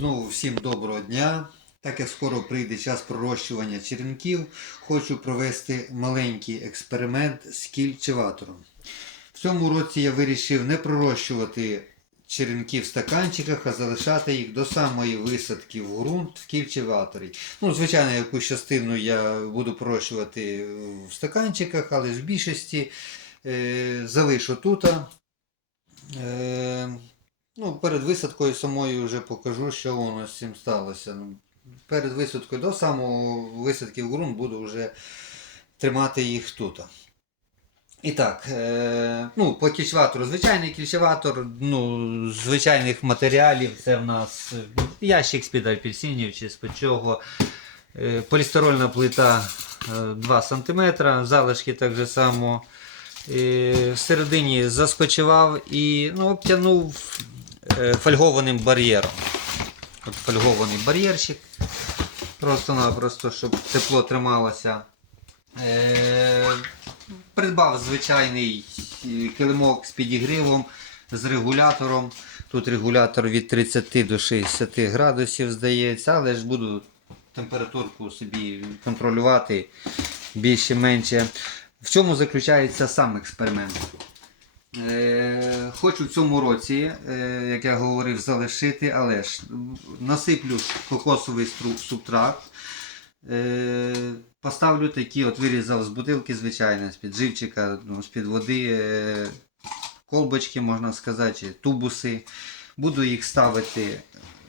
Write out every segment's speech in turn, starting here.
Знову всім доброго дня. Так як скоро прийде час пророщування черенків, хочу провести маленький експеримент з кільчеватором. В цьому році я вирішив не пророщувати черенки в стаканчиках, а залишати їх до самої висадки в ґрунт в кільчеваторі. Ну, звичайно, якусь частину я буду пророщувати в стаканчиках, але в більшості е, залишу тут. Е, Ну, перед висадкою самою вже покажу, що воно з цим сталося. Ну, Перед висадкою до самого висадки в ґрунт буду вже тримати їх тут. І так, е, ну, по кільчеватору. Звичайний кільчеватор, ну, звичайних матеріалів. Це в нас ящик з-під апельсинів чи з-під чого. Е, полістирольна плита е, 2 см, залишки так же само. Е, всередині заскочував і ну, обтягнув е, фольгованим бар'єром. От фольгований бар'єрчик. Просто-напросто, щоб тепло трималося. Е, придбав звичайний е, килимок з підігрівом, з регулятором. Тут регулятор від 30 до 60 градусів, здається, але ж буду температурку собі контролювати більше-менше. В чому заключається сам експеримент? Хочу в цьому році, е, як я говорив, залишити, але ж насиплю кокосовий субтрат. Е, поставлю такі, от вирізав з бутилки, звичайно, з-під живчика, ну, з-під води, е, колбочки, можна сказати, тубуси. Буду їх ставити.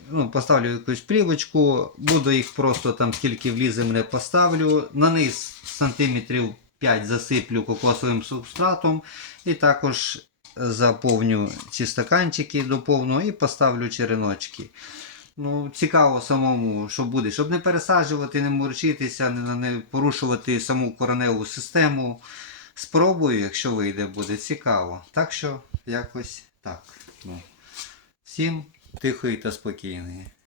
Ну, поставлю якусь плівочку, буду їх просто там скільки влізе мене поставлю. На низ сантиметрів 5 засиплю кокосовим субстратом і також заповню ці стаканчики до повного і поставлю череночки. Ну, цікаво самому, що буде, щоб не пересаджувати, не морочитися, не, не порушувати саму кореневу систему. Спробую, якщо вийде, буде цікаво. Так що якось так. Ну. Всім тихої та спокійної.